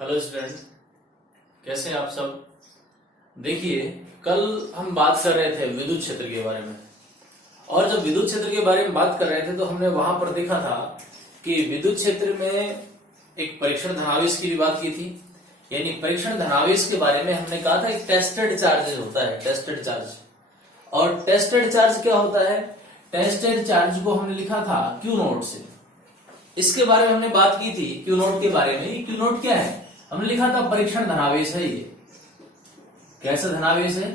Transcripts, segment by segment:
Hello student, कैसे हैं आप सब। देखिए, कल हम बात कर रहे थे विद्युत क्षेत्र के बारे में, और जब विद्युत क्षेत्र के बारे में बात कर रहे थे तो हमने वहां पर देखा था कि विद्युत क्षेत्र में एक परीक्षण धनावेश की भी बात की थी। यानी परीक्षण धनावेश के बारे में हमने कहा था एक टेस्टेड चार्ज होता है, टेस्टेड चार्ज। और टेस्टेड चार्ज क्या होता है? टेस्टेड चार्ज को हमने लिखा था क्यू नोट से। इसके बारे में हमने बात की थी क्यू नोट के बारे में। क्यू नोट क्या है? हमने लिखा था परीक्षण धनावेश है। ये कैसा धनावेश है?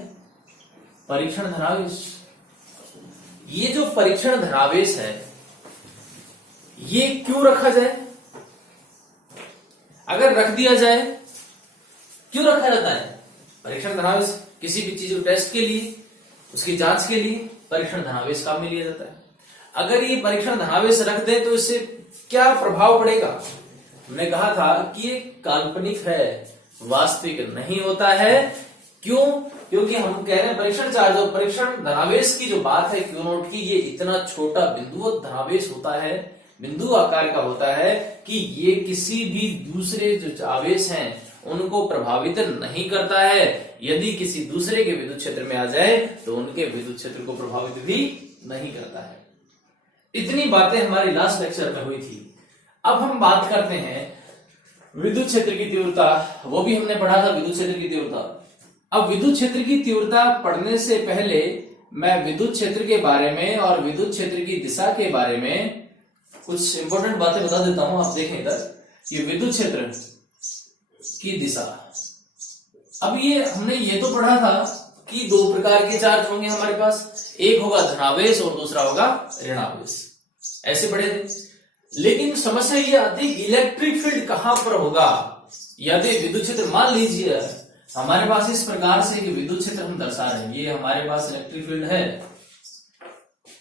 परीक्षण धनावेश। ये जो परीक्षण धनावेश है ये क्यों रखा जाए? अगर रख दिया जाए, क्यों रखा जाता है परीक्षण धनावेश? किसी भी चीज को टेस्ट के लिए, उसकी जांच के लिए परीक्षण धनावेश काम में लिया जाता है। अगर ये परीक्षण धनावेश रख दे तो इससे क्या प्रभाव पड़ेगा? हमने कहा था कि ये काल्पनिक है, वास्तविक नहीं होता है। क्यों? क्योंकि हम कह रहे हैं परीक्षण चार्ज और परीक्षण धनावेश की जो बात है क्यू नोट की, ये इतना छोटा बिंदुवत धनावेश होता है, बिंदु आकार का होता है कि ये किसी भी दूसरे जो आवेश हैं उनको प्रभावित नहीं करता है। यदि किसी दूसरे के विद्युत क्षेत्र में आ जाए तो उनके विद्युत क्षेत्र को प्रभावित भी नहीं करता है। इतनी बातें हमारी लास्ट लेक्चर में हुई थी। अब हम बात करते हैं विद्युत क्षेत्र की तीव्रता। वो भी हमने पढ़ा था विद्युत क्षेत्र की तीव्रता। अब विद्युत क्षेत्र की तीव्रता पढ़ने से पहले मैं विद्युत क्षेत्र के बारे में और विद्युत क्षेत्र की दिशा के बारे में कुछ इंपॉर्टेंट बातें बता देता हूं। आप देखें इधर, ये विद्युत क्षेत्र की दिशा। अब ये हमने ये तो पढ़ा था कि दो प्रकार के चार्ज होंगे हमारे पास, एक होगा धनावेश और दूसरा होगा ऋणावेश, ऐसे पढ़े थे। लेकिन समस्या ये आती है इलेक्ट्रिक फील्ड कहां पर होगा। यदि विद्युत क्षेत्र, मान लीजिए हमारे पास इस प्रकार से कि विद्युत क्षेत्र हम दर्शा रहे हैं, ये हमारे पास इलेक्ट्रिक फील्ड है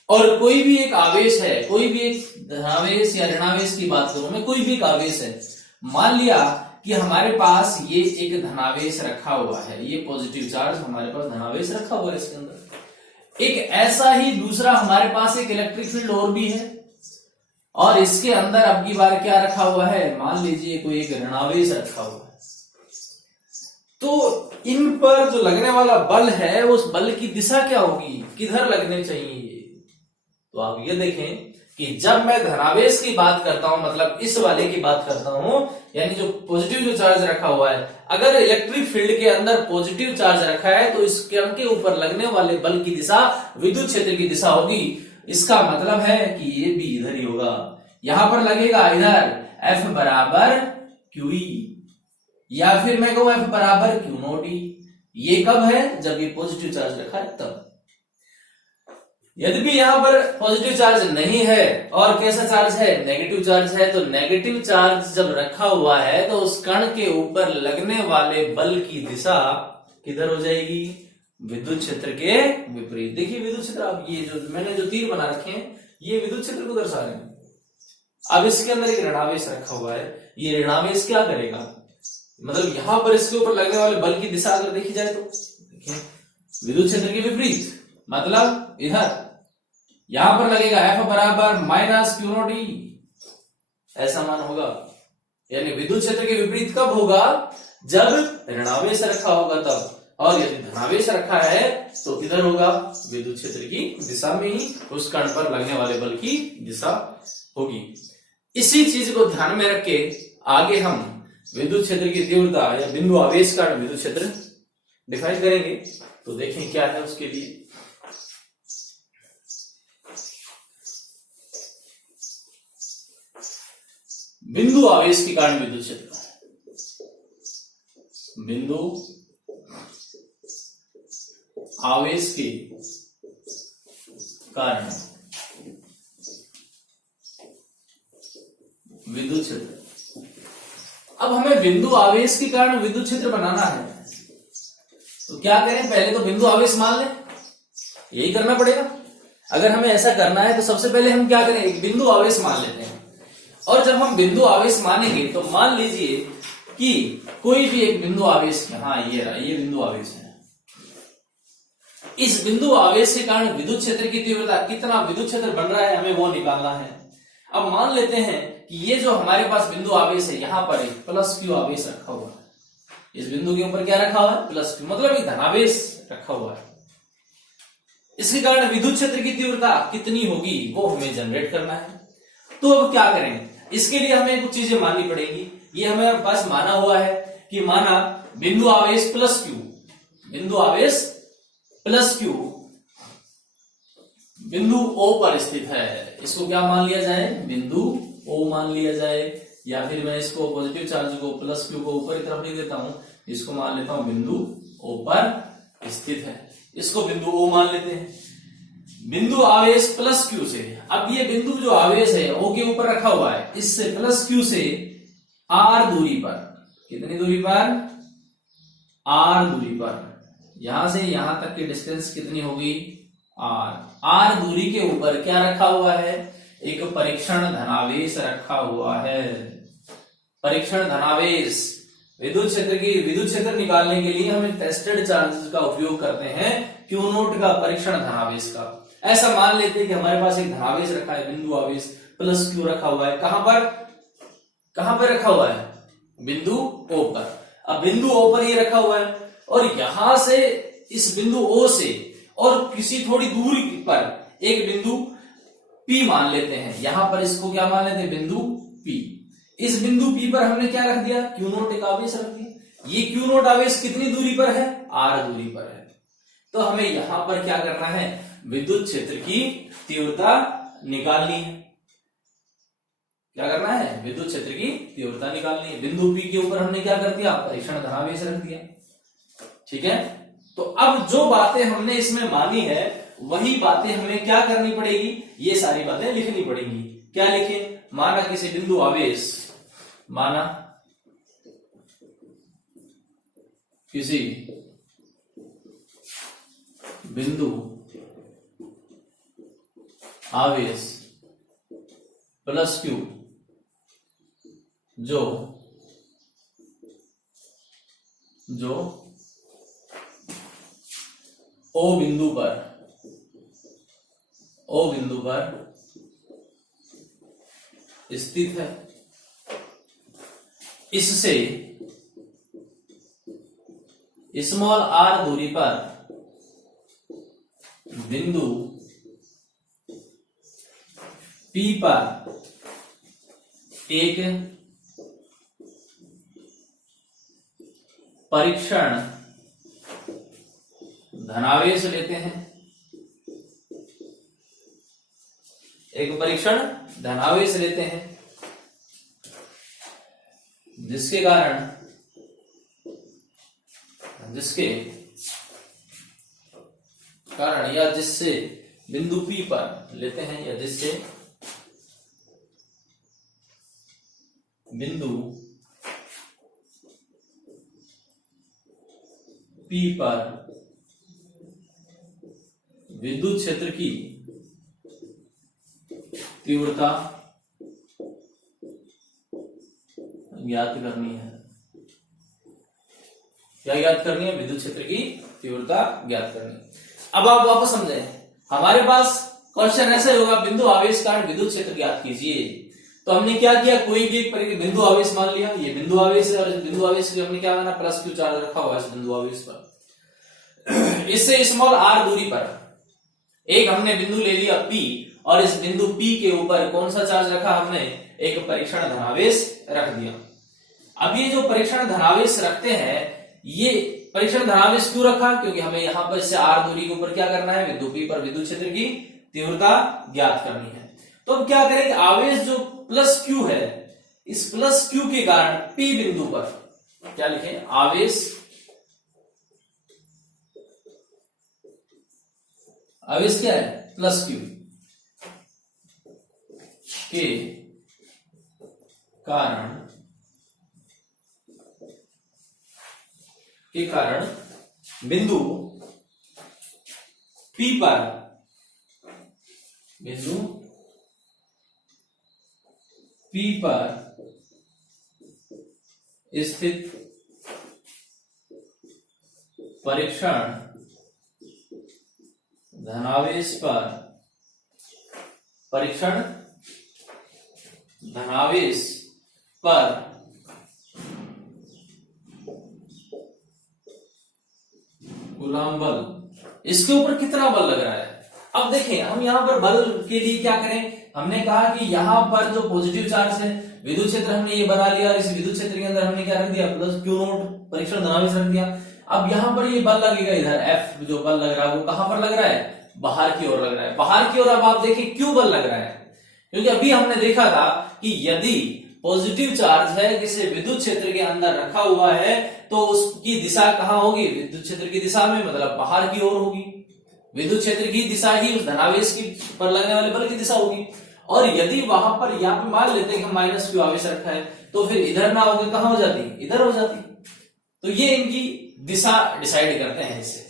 और कोई भी एक आवेश है, कोई भी एक धनावेश या ऋणावेश की बात करूं मैं, कोई भी एक आवेश है। मान लिया कि हमारे पास ये एक धनावेश रखा हुआ है, ये पॉजिटिव चार्ज हमारे पास धनावेश रखा हुआ है। इसके अंदर एक ऐसा ही दूसरा हमारे पास एक इलेक्ट्रिक फील्ड और भी है, और इसके अंदर अब की बार क्या रखा हुआ है? मान लीजिए कोई एक ऋणावेश रखा हुआ है। तो इन पर जो लगने वाला बल है उस बल की दिशा क्या होगी, किधर लगने चाहिए? तो आप ये देखें कि जब मैं धनावेश की बात करता हूं, मतलब इस वाले की बात करता हूं, यानी जो पॉजिटिव जो चार्ज रखा हुआ है, अगर इलेक्ट्रिक फील्ड के अंदर पॉजिटिव चार्ज रखा है तो इसके ऊपर लगने वाले बल की दिशा विद्युत क्षेत्र की दिशा होगी। इसका मतलब है कि ये भी इधर ही होगा। यहां पर लगेगा इधर F बराबर QE, या फिर मैं कहूं F बराबर Q नोट E। ये कब है? जब ये पॉजिटिव चार्ज रखा है तब। यदि भी यहां पर पॉजिटिव चार्ज नहीं है और कैसा चार्ज है? नेगेटिव चार्ज है, तो नेगेटिव चार्ज जब रखा हुआ है तो उस कण के ऊपर लगने वाले बल की दिशा किधर हो जाएगी? विद्युत क्षेत्र के विपरीत। देखिए विद्युत क्षेत्र, अब ये जो मैंने जो तीर बना रखे हैं ये विद्युत क्षेत्र को दर्शा रहे हैं। अब इसके अंदर एक ऋणावेश रखा हुआ है, ये ऋणावेश क्या करेगा? मतलब यहां पर इसके ऊपर लगने वाले बल की दिशा अगर देखी जाए तो देखिए विद्युत क्षेत्र के विपरीत, मतलब इधर यहां पर लगेगा F बराबर माइनस Q नोट E, ऐसा मान होगा। यानी विद्युत क्षेत्र के विपरीत कब होगा? जब ऋणावेश रखा होगा तब, और यदि धनावेश रखा है तो किधर होगा? विद्युत क्षेत्र की दिशा में ही उस कण पर लगने वाले बल की दिशा होगी। इसी चीज को ध्यान में रख के आगे हम विद्युत क्षेत्र की तीव्रता या बिंदु आवेश का विद्युत क्षेत्र डिफाइन करेंगे। तो देखें क्या है उसके लिए। बिंदु आवेश के कारण विद्युत क्षेत्र, बिंदु आवेश के कारण विद्युत क्षेत्र। अब हमें बिंदु आवेश के कारण विद्युत क्षेत्र बनाना है, तो क्या करें? पहले तो बिंदु आवेश मान लें, यही करना पड़ेगा। अगर हमें ऐसा करना है तो सबसे पहले हम क्या करें? एक बिंदु आवेश मान लेते हैं। और जब हम बिंदु आवेश मानेंगे तो मान लीजिए कि कोई भी एक बिंदु आवेश, हाँ ये बिंदु आवेश है। इस बिंदु आवेश के कारण विद्युत क्षेत्र की तीव्रता, कितना विद्युत क्षेत्र बन रहा है हमें वो निकालना है। अब मान लेते हैं कि ये जो हमारे पास बिंदु आवेश है यहां पर एक प्लस क्यू आवेश रखा हुआ है, इस बिंदु के ऊपर क्या रखा हुआ है, प्लस क्यू, मतलब एक धनावेश रखा हुआ है। इसके कारण विद्युत क्षेत्र की तीव्रता कितनी होगी वो हमें जनरेट करना है। तो अब क्या करेंगे, इसके लिए हमें कुछ चीजें माननी पड़ेगी। ये हमें पास माना हुआ है कि माना बिंदु आवेश प्लस क्यू, बिंदु आवेश प्लस क्यू बिंदु O पर स्थित है, इसको क्या मान लिया जाए, बिंदु O मान लिया जाए, या फिर मैं इसको पॉजिटिव चार्ज को प्लस क्यू को ऊपर की तरफ लिख देता हूं, इसको मान लेता हूं बिंदु O पर स्थित है, इसको बिंदु O मान लेते हैं। बिंदु आवेश प्लस क्यू से, अब ये बिंदु जो आवेश है O के ऊपर रखा हुआ है, इससे प्लस क्यू से R दूरी पर, कितनी दूरी पर, R दूरी पर, यहां से यहां तक की डिस्टेंस कितनी होगी, R दूरी के ऊपर क्या रखा हुआ है, एक परीक्षण धनावेश रखा हुआ है। परीक्षण धनावेश, विद्युत क्षेत्र निकालने के लिए हम टेस्टेड चार्ज का उपयोग करते हैं, क्यू नोट का, परीक्षण धनावेश का। ऐसा मान लेते हैं कि हमारे पास एक धनावेश रखा है, बिंदु आवेश प्लस क्यू रखा हुआ है, कहां पर रखा हुआ है, बिंदु O पर। अब बिंदु O पर ये रखा हुआ है, और यहां से इस बिंदु O से और किसी थोड़ी दूरी पर एक बिंदु P मान लेते हैं, यहां पर इसको क्या मान लेते हैं, बिंदु P। इस बिंदु P पर हमने क्या रख दिया, क्यू नोट एक आवेश रख दिया। ये क्यू नोट आवेश कितनी दूरी पर है, R दूरी पर है। तो हमें यहां पर क्या करना है, विद्युत क्षेत्र की तीव्रता निकालनी है। क्या करना है, विद्युत क्षेत्र की तीव्रता निकालनी है। बिंदु P के ऊपर हमने क्या कर दिया, परीक्षण धनावेश रख दिया। ठीक है, तो अब जो बातें हमने इसमें मानी है वही बातें हमें क्या करनी पड़ेगी, ये सारी बातें लिखनी पड़ेगी। क्या लिखें, माना किसी बिंदु आवेश, माना किसी बिंदु आवेश प्लस क्यू जो O बिंदु पर स्थित है, इससे स्मॉल r दूरी पर बिंदु P पर एक परीक्षण धनावेश लेते हैं, एक परीक्षण धनावेश लेते हैं, जिसके कारण या जिससे बिंदु P पर लेते हैं, या जिससे बिंदु P पर विद्युत क्षेत्र की तीव्रता ज्ञात करनी है। क्या ज्ञात करनी है, विद्युत क्षेत्र की तीव्रता ज्ञात करनी है। अब आप वापस समझें, हमारे पास क्वेश्चन ऐसे होगा, बिंदु आवेश कारण विद्युत क्षेत्र ज्ञात कीजिए। तो हमने क्या किया, कोई भी एक बिंदु आवेश मान लिया, ये बिंदु आवेश है, और इस बिंदु आवेश के हमने क्या माना, प्लस क्यू चार्ज रखा हुआ है इस बिंदु आवेश पर। इससे स्मॉल r दूरी पर एक हमने बिंदु ले लिया P, और इस बिंदु P के ऊपर कौन सा चार्ज रखा, हमने एक परीक्षण धनावेश रख दिया। अब ये जो परीक्षण धनावेश रखते हैं, ये परीक्षण धनावेश क्यों रखा, क्योंकि हमें यहां पर इससे r दूरी के ऊपर क्या करना है, बिंदु P पर विद्युत क्षेत्र की तीव्रता ज्ञात करनी है। तो अब क्या करेंगे, आवेश जो प्लस क्यू है, इस प्लस क्यू के कारण P बिंदु पर क्या लिखें, आवेश क्या है, प्लस क्यू के कारण बिंदु P पर स्थित परीक्षण धनावेश पर कूलम्ब बल, इसके ऊपर कितना बल लग रहा है। अब देखें हम यहाँ पर बल के लिए क्या करें, हमने कहा कि यहाँ पर जो पॉजिटिव चार्ज है, विद्युत क्षेत्र हमने ये बना लिया और इस विद्युत क्षेत्र के अंदर हमने क्या रख दिया, प्लस क्यू नोट परीक्षण धनावेश रख दिया। अब यहाँ पर ये बल लगेगा, इधर एफ जो बल लग रहा है वो कहां पर लग रहा है, बाहर की ओर लग रहा है। बाहर की ओर अब आप देखिए क्यों बल लग रहा है, क्योंकि अभी हमने देखा था कि यदि पॉजिटिव चार्ज है जिसे विद्युत क्षेत्र के अंदर रखा हुआ है तो उसकी दिशा कहां होगी, विद्युत क्षेत्र की दिशा में, मतलब बाहर की ओर होगी। विद्युत क्षेत्र की दिशा ही उस धनावेश की पर लगने वाले बल की दिशा होगी। और यदि वहां पर यहाँ पे मान लेते हैं कि माइनस क्यू आवेश रखा है तो फिर इधर ना होकर कहां हो जाती, इधर हो जाती। तो ये इनकी दिशा डिसाइड करते हैं इससे।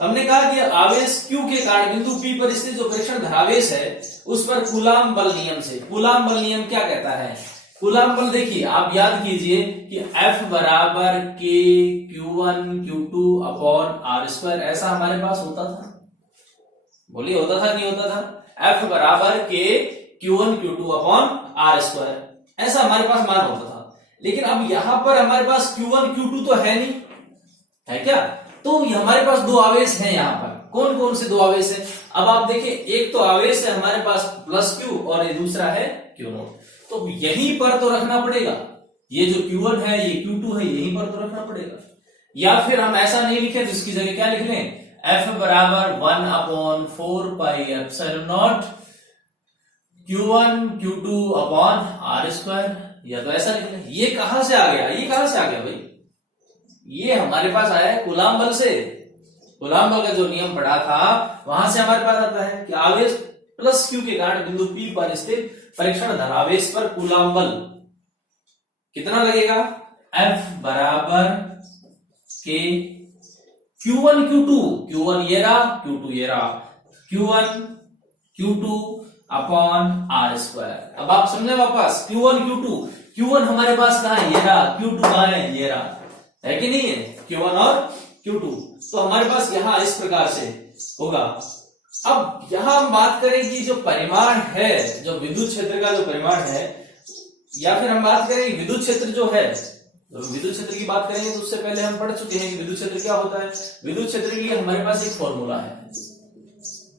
हमने कहा कि आवेश Q के कारण बिंदु P पर स्थित जो परीक्षण धनावेश है उस पर कूलाम्ब बल नियम से, कूलाम्ब बल नियम क्या कहता है, कूलाम्ब बल देखिए आप याद कीजिए कि F बराबर K Q1 Q2 upon R square, ऐसा हमारे पास होता था। बोलिए होता था नहीं होता था, F बराबर K Q1 Q2 upon R square, ऐसा हमारे पास मान होता था। लेकिन अब यहां पर हमारे पास Q1 Q2 तो है नहीं, है क्या, तो हमारे पास दो आवेश हैं यहाँ पर। कौन कौन से दो आवेश हैं, अब आप देखिए एक तो आवेश है हमारे पास प्लस Q और ये दूसरा है Q नोट, तो यहीं पर तो रखना पड़ेगा, ये जो Q1 है ये Q2 है यहीं पर तो रखना पड़ेगा। या फिर हम ऐसा नहीं लिखे तो इसकी जगह क्या लिख लें, F बराबर 1/4 pi epsilon not Q1 Q2 upon R square, या तो ऐसा लिख लें। ये कहां से आ गया, ये कहां से आ गया भाई, ये हमारे पास आया है कूलाम्ब बल से। कूलाम्ब बल का जो नियम पढ़ा था वहां से हमारे पास आता है कि आवेश प्लस Q के कारण बिंदु P पर स्थित परीक्षण धनावेश पर कूलाम्ब बल कितना लगेगा, F बराबर K Q1 Q2, Q1 ये रहा Q2 ये रहा, Q1 Q2 upon R square. अब आप समझे वापस, Q1 Q2, Q1 हमारे पास कहां है, ये रहा, Q2 कहां है, ये रहा, है कि नहीं है, Q1 और Q2। तो हमारे पास यहां इस प्रकार से होगा। अब यहां हम बात करें कि जो परिमाण है, जो विद्युत क्षेत्र का जो परिमाण है, या फिर हम बात करें विद्युत क्षेत्र जो है, तो विद्युत क्षेत्र की बात करेंगे तो उससे पहले हम पढ़ चुके हैं कि विद्युत क्षेत्र क्या होता है। विद्युत क्षेत्र के लिए हमारे पास एक फॉर्मूला है,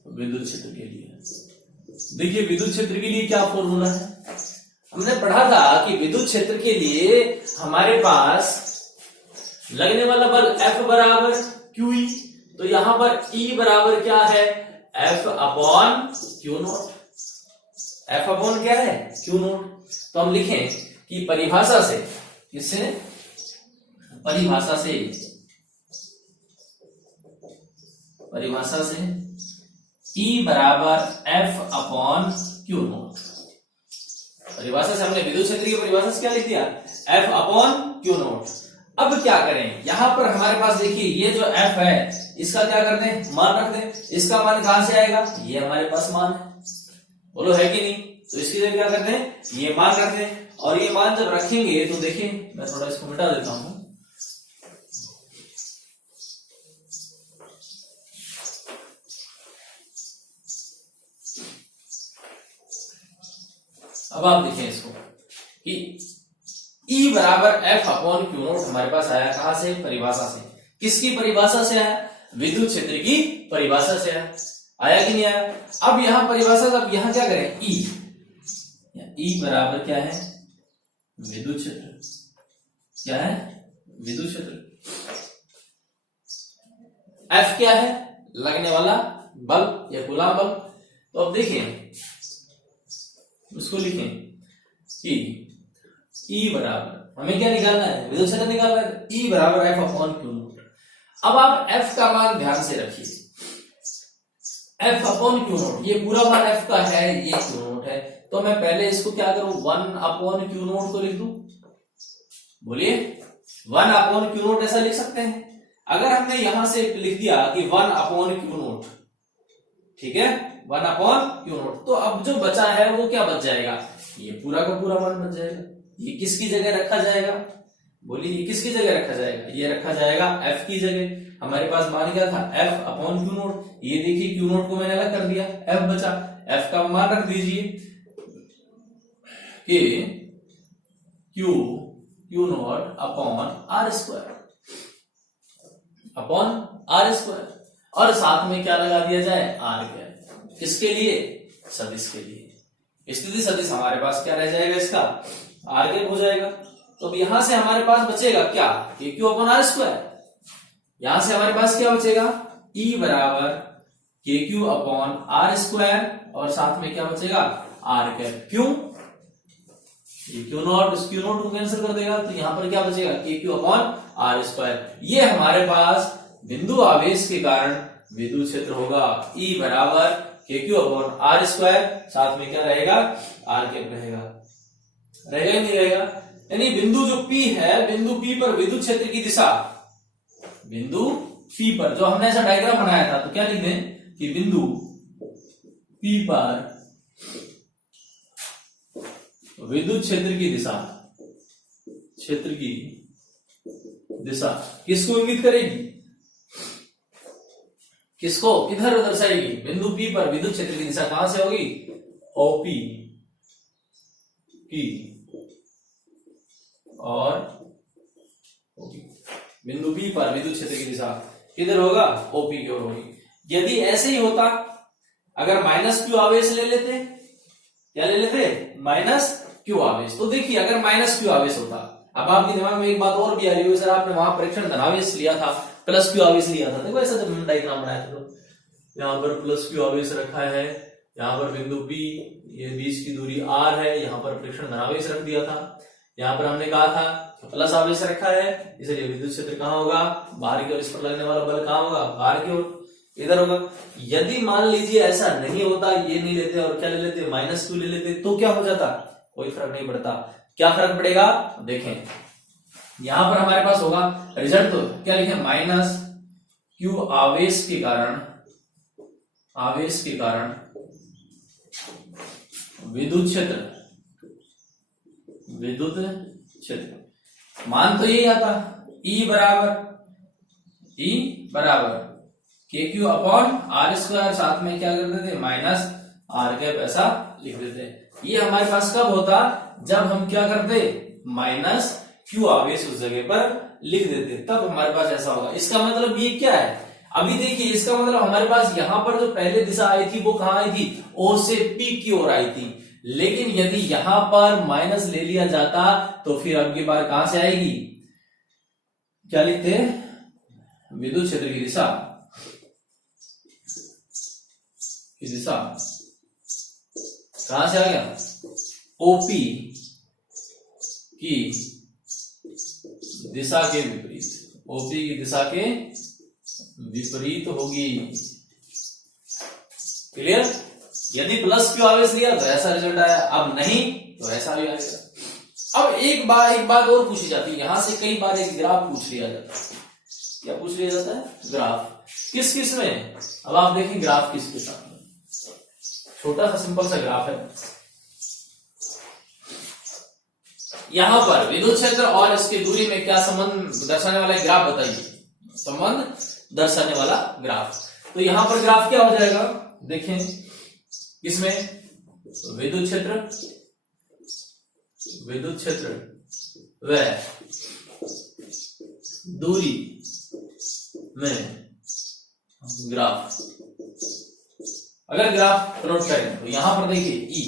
विद्युत क्षेत्र के लिए देखिए, विद्युत क्षेत्र के लिए क्या फॉर्मूला है, हमने पढ़ा था कि विद्युत क्षेत्र के लिए हमारे पास लगने वाला बल F बराबर QE, तो यहां पर E बराबर क्या है, F upon Q note, F upon क्या है, Q नोट। तो हम लिखें कि परिभाषा से, किससे, परिभाषा से E बराबर F अपॉन Q नोट। परिभाषा से हमने विद्युत क्षेत्र की परिभाषा से क्या लिख दिया, F अपॉन Q नोट। अब क्या करें, यहां पर हमारे पास देखिए ये जो F है इसका क्या कर दें, मान रख दें। इसका मान कहां से आएगा, ये हमारे पास मान है, बोलो है कि नहीं, तो इसकी जगह क्या कर दें, ये मान रख दें। और ये मान जब रखेंगे तो देखिए मैं थोड़ा इसको मिटा देता हूं, अब आप देखें इसको कि E बराबर F अपॉन Q नोट हमारे पास आया कहां से, परिभाषा से। किसकी परिभाषा से आया, विद्युत क्षेत्र की परिभाषा से आया कि नहीं आया। अब यहां परिभाषा, अब यहां क्या करें, E बराबर क्या है, विद्युत क्षेत्र, क्या है, विद्युत क्षेत्र। F क्या है, लगने वाला बल या कूलाम्ब बल। तो अब देखिए उसको लिखें कि E बराबर, हमें क्या निकालना है, विद्युत क्षेत्र निकालना है, E बराबर F अपॉन Q नोट। अब आप F का मान ध्यान से रखिए, F अपॉन Q नोट, ये पूरा मान F का है, ये Q नोट है, तो मैं पहले इसको क्या करूं, 1 अपॉन Q नोट तो लिख दूं, बोलिए 1 अपॉन Q नोट ऐसा लिख सकते हैं। अगर हमने यहां से लिख दिया कि 1 अपॉन Q नोट, ठीक है, 1 अपॉन Q नोट, तो अब जो बचा है वो क्या बच जाएगा, ये पूरा का पूरा मान बच जाएगा। ये किसकी जगह रखा जाएगा, बोलिए ये किसकी जगह रखा जाएगा, ये रखा जाएगा F की जगह। हमारे पास मान क्या था, F अपॉन Q नोट, ये देखिए Q नोट को मैंने अलग कर दिया, F बचा, F का मान रख दीजिए। कि q naught upon r square और साथ में क्या लगा दिया जाए, आर कैप। किसके लिए, सदिश के लिए। स्थिति सदिश हमारे पास क्या रह जाएगा, इसका आर कैप हो जाएगा। तो अब यहां से हमारे पास बचेगा क्या, के क्यू अपॉन आर स्क्वायर। यहां से हमारे पास क्या बचेगा, ई बराबर के क्यू अपॉन आर स्क्वायर और साथ में क्या बचेगा, आर कैप। क्यों, क्यू नॉट इस क्यू नॉट को कैंसिल कर देगा, तो यहां पर क्या बचेगा, के क्यू अपॉन आर स्क्वायर। ये हमारे पास बिंदु आवेश के कारण विद्युत क्षेत्र होगा। ई बराबर के क्यू अपॉन आर स्क्वायर, साथ में क्या रहेगा, आर कैप रहेगा। रहेगा ही नहीं रहेगा। यानी बिंदु जो P है, बिंदु P पर विद्युत क्षेत्र की दिशा, बिंदु P पर जो हमने ऐसा डायग्राम बनाया था, तो क्या लिख दें कि बिंदु P पर विद्युत क्षेत्र की दिशा, क्षेत्र की दिशा किसको इंगित करेगी, किसको, किधर दर्शाएगी, बिंदु P पर विद्युत क्षेत्र की दिशा कहां से होगी, OP की और OP। बिंदु P पर विद्युत क्षेत्र की दिशा किधर होगा, OP की ओर होगी। यदि ऐसे ही होता, अगर माइनस क्यू आवेश ले लेते, क्या ले लेते, माइनस क्यू आवेश, तो देखिए अगर माइनस क्यू आवेश होता, अब आपके दिमाग में एक बात और भी आ रही है, सर आपने वहां परीक्षण धनावेश लिया था, प्लस क्यू आवेश लिया था। देखो ऐसा जब हमने डायग्राम बनाया था, तो यहाँ पर प्लस क्यू आवेश रखा है, यहाँ पर बिंदु P, ये बीच की दूरी r है, यहाँ पर परीक्षण धनावेश रख दिया था। यहाँ पर हमने कहा था प्लस आवेश रखा है, इसलिए विद्युत क्षेत्र कहाँ होगा, बाहर की ओर, इस पर लगने वाला बल कहाँ होगा, बाहर की ओर, इधर होगा। यदि मान लीजिए ऐसा नहीं होता, ये नहीं लेते और क्या ले लेते, माइनस क्यू ले लेते, तो क्या हो जाता, कोई फर्क नहीं पड़ता। क्या फर्क पड़ेगा, देखें यहां पर हमारे पास होगा रिजल्ट, तो क्या लिखे, माइनस क्यू आवेश के कारण, आवेश के कारण विद्युत क्षेत्र, विद्युत क्षेत्र मान तो यही आता, ई बराबर के क्यू अपॉन आर स्क्वायर, साथ में क्या कर देते, माइनस आर कैप, ऐसा लिख देते। ये हमारे पास कब होता, जब हम क्या करते, माइनस क्यू आवेश उस जगह पर लिख देते, तब हमारे पास ऐसा होगा। इसका मतलब ये क्या है, अभी देखिए इसका मतलब हमारे पास यहां पर जो पहले दिशा आई थी वो कहां आई थी, O से P की ओर आई थी। लेकिन यदि यहां पर माइनस ले लिया जाता, तो फिर अब की बार कहां से आएगी, क्या लिखते हैं, विद्युत क्षेत्र की दिशा, कहां से आ गया, OP की दिशा के विपरीत, OP की दिशा के विपरीत होगी। क्लियर। यदि प्लस क्यू आवेश लिया तो ऐसा रिजल्ट आया, अब नहीं तो ऐसा भी आएगा। अब एक बात और पूछी जाती है, यहां से कई बार एक ग्राफ पूछ लिया जाता है। क्या पूछ लिया जाता है, ग्राफ। किस में, अब आप देखें ग्राफ किसके साथ में, छोटा सा सिंपल सा ग्राफ है। यहां पर विद्युत क्षेत्र और इसकी दूरी में क्या संबंध दर्शाने वाला ग्राफ बताइए, संबंध दर्शाने वाला ग्राफ। तो यहां पर ग्राफ क्या हो जाएगा, देखें इसमें विद्युत क्षेत्र व दूरी में ग्राफ। अगर ग्राफ प्लॉट करें तो यहां पर देखिए ई,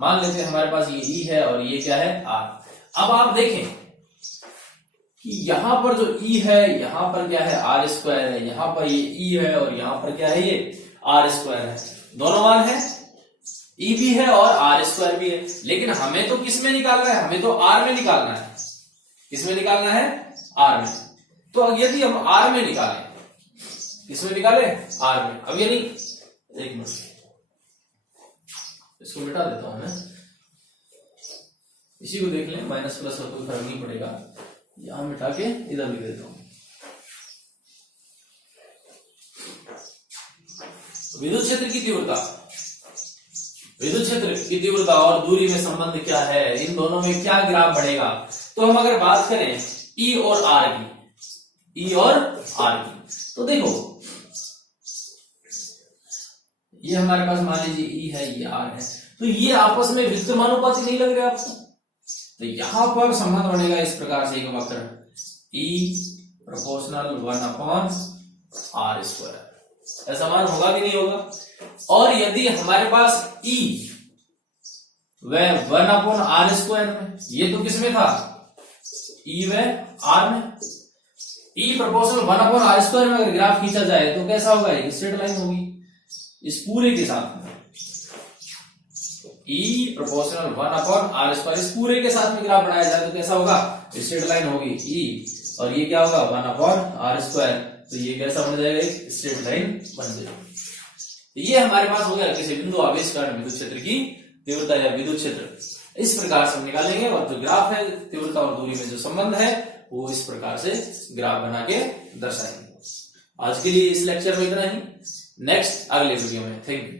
मान लेते हैं हमारे पास ये ई है और ये क्या है, आर। अब आप देखें कि यहां पर जो ई है, यहां पर क्या है, आर स्क्वायर है, यहां पर ये ई है और यहां पर क्या है, ये आर स्क्वायर है। दोनों मान है, ई भी है और आर स्क्वायर भी है। लेकिन हमें तो किस में निकालना है, हमें तो आर में निकालना है। किसमें निकालना है, आर में। तो यदि हम आर में निकालें, किसमें निकाले, आर में। अब यानी एक मिनट, इसको मिटा देता हूं मैं, इसी को देख लें, माइनस प्लस का कोई फर्क नहीं पड़ेगा, यहां मिटा के इधर लिख देता हूं। विद्युत क्षेत्र की तीव्रता, विद्युत क्षेत्र की तीव्रता और दूरी में संबंध क्या है, इन दोनों में क्या ग्राफ बढ़ेगा। तो हम अगर बात करें ई और आर की, ई और आर की, तो देखो ये हमारे पास मान लीजिए ई है, ये आर है। तो ये आपस में व्युत्क्रमानुपाती नहीं लग रहे आपको? तो यहां पर संबंध बनेगा इस प्रकार से, एक वक्र E प्रोपोर्शनल 1/r²। ऐसा मान होगा कि नहीं होगा? और यदि हमारे पास E वह 1/r² में, ये तो किसमें था? E व R में। E प्रोपोर्शनल 1/r² में अगर ग्राफ खींचा जाए तो कैसा होगा? ये स्ट्रेट लाइन होगी इस पूरे के साथ में। E प्रोपोर्शनल 1/r², इस पूरे के साथ में ग्राफ बनाया जाए तो कैसा होगा? स्ट्रेट लाइन होगी E, और ये क्या होगा? 1/r²। तो ये कैसा बन जाएगा? एक स्ट्रेट लाइन बन जाएगी। ये हमारे पास हो गया किसी बिंदु आवेश कारण विद्युत क्षेत्र की तीव्रता या विद्युत क्षेत्र। इस प्रकार से हम निकालेंगे, और जो ग्राफ है तीव्रता और दूरी में जो संबंध है वो इस प्रकार से ग्राफ बना के दर्शाएंगे। आज के लिए इस लेक्चर में इतना ही। नेक्स्ट अगले वीडियो में। Thank you.